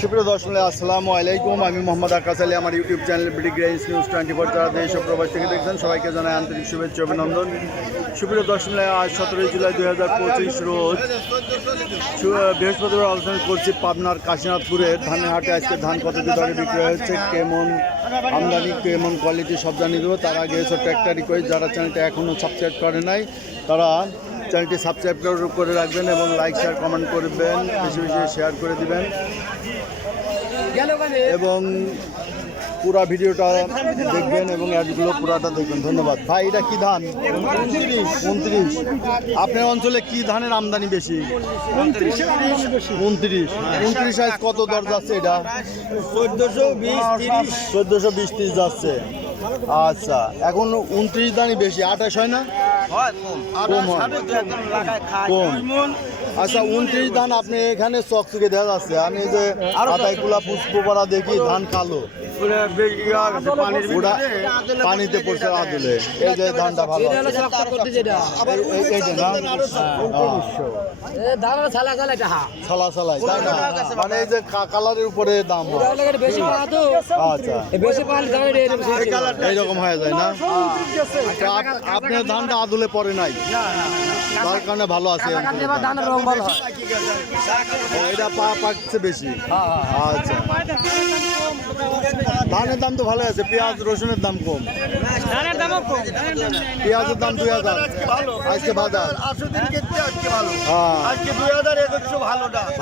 সুপ্রিয় দর্শক আসসালামু আলাইকুম। আমি মোহাম্মদ আকাশ আলী। আমার YouTube channel BD grains news 24 যারা দেশ ও প্রবাস থেকে দেখছেন সবাইকে জানাই আন্তরিক শুভেচ্ছা অভিনন্দন। সুপ্রিয় দর্শক, আজ 17 জুলাই 2025 রোজ বৃহস্পতিবার আলোচনা করছি পাবনার কাশীনাথপুরের ধানের হাটে আজকে ধান কত দরে বিক্রি হয়েছে, কেমন আমদানি, কেমন কোয়ালিটি সব জানিয়ে দেবো। তার আগে ছোট্ট একটা রিকোয়েস্ট, যারা চ্যানেলটা এখনও সাবস্ক্রাইব করে নাই তারা চ্যানেলটি সাবস্ক্রাইব করে রাখবেন এবং লাইক শেয়ার কমেন্ট করবেন, বেশি বেশি শেয়ার করে দিবেন এবং পুরা ভিডিওটা দেখবেন এবং অ্যাডগুলো পুরাটা দেখবেন। ধন্যবাদ ভাই। এটা কি ধান? 29। আপনার অঞ্চলে কি ধানের আমদানি বেশি? 29 আজ কত দর যাচ্ছে? এটা 1420-30 যাচ্ছে। আচ্ছা, এখন 29 ধানই বেশি, 28 হয় না? কম। আচ্ছা, 29 ধান আপনি এখানে চকচকে দেখা যাচ্ছে। আমি যে আটাইকুলা পুষ্পপাড়া দেখি ধান কালো, পানিতে পড়ছে আদলে। এই যে ধানটা ভালো, ছালা তাই না? মানে এই যে কালারের উপরে দাম। আচ্ছা, এইরকম হয়ে যায় না? আপনার ধানটা আদলে পড়ে নাই, তার কারণে ভালো আছে। এটা পাকছে বেশি। আচ্ছা, ধানের দাম তো ভালো আছে, পেঁয়াজ রসুনের দাম কম। পেঁয়াজের দাম 2000 আজকে বাজার।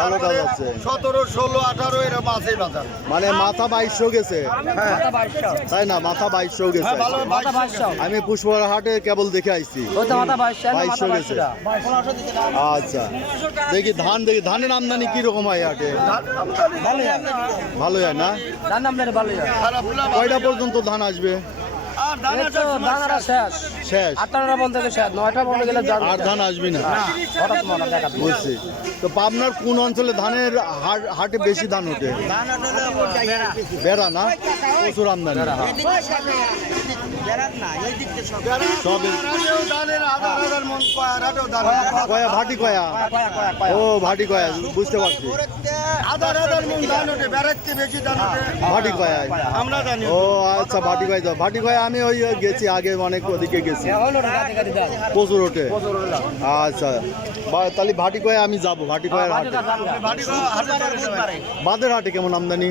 ভালোটা যাচ্ছে 17, 16, 18 এরকম আছে বাজার। মানে মাথা 2200 গেছে, তাই না? মাথা 2200 গেছে। আমি পুষ্পপাড়া হাটে কেবল দেখে আইছি 2200 গেছে। আচ্ছা, দেখি ধানের আমদানি কিরকম হয় হাটে? ভালো হয় না? কয়টা পর্যন্ত ধান আসবে? শেষ 8টা বলতে শেষ 9টা বলতে গেলে আর ধান আসবে না। বুঝছি। তো পাবনার কোন অঞ্চলে ধানের হাটে বেশি ধান ওঠে? বেড়া না? প্রচুর আমদানি। ভাটি কয়া, ও ভাটি কয়া, বুঝতে পারছি। ভাটি কয়া, ও আচ্ছা, ভাটি কয়া। ভাটি কয়া আমি ওই গেছি আগে, অনেক ওদিকে গেছি, প্রচুর ওঠে। আচ্ছা, তাহলে ভাটি কয়া আমি যাবো। ভাটি কয়ার হাটে, বাদের হাটে কেমন আমদানি?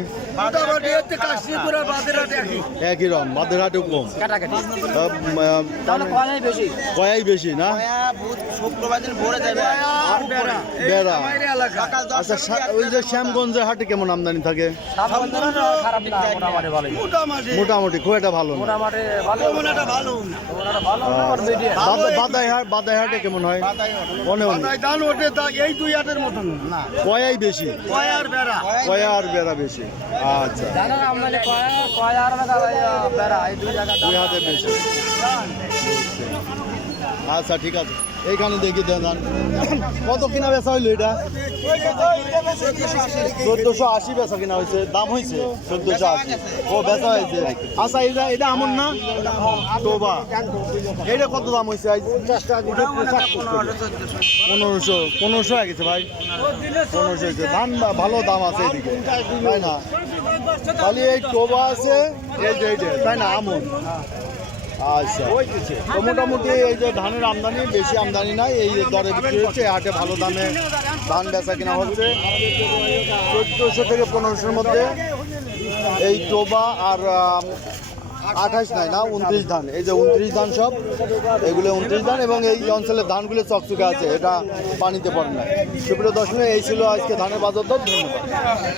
একই রকম, বাদের হাটেও কম, কয়াই বেশি না? বেড়া। আচ্ছা, ওই যে শ্যামগঞ্জের হাটে কেমন আমদানি থাকে? মোটামুটি, খুব একটা ভালো না। বাদাই হাটে কেমন হয়? কয়াই বেশি, কয়া আর বেড়া বেশি। আচ্ছা, দুই হাতে বেশি। আচ্ছা, ঠিক আছে। এইখানে দেখি দেন কত কিনা বেচা হইলো? এটা 1480 বেচা কিনা হয়েছে, দাম হয়েছে 1480। ও বেচা হয়েছে। আচ্ছা, এটা আমন না? তোবা, এইটা কত দাম হয়েছে? 1500 হয়ে গেছে ভাই, 1500 হয়েছে। ধান ভালো দাম আছে এদিকে, তাই না? তাহলে এই টোবা আছে, এই যে এইটা, তাই না? আমন। আচ্ছা, তো মোটামুটি এই যে ধানের আমদানি, বেশি আমদানি নাই, এই দরে বিক্রি হচ্ছে। হাটে ভালো দামে ধান বেচা কিনা হচ্ছে। 1400 থেকে 1500-র মধ্যে এই টোবা। আর 28 নাই না, 29 ধান। এই যে 29 ধান, সব এগুলো 29 ধান। এবং এই অঞ্চলের ধানগুলো চকচকে আছে, এটা পানিতে পড়ে না। সুপ্রিয় দর্শক, এই ছিল আজকে ধানের বাজার দর। ধন্যবাদ।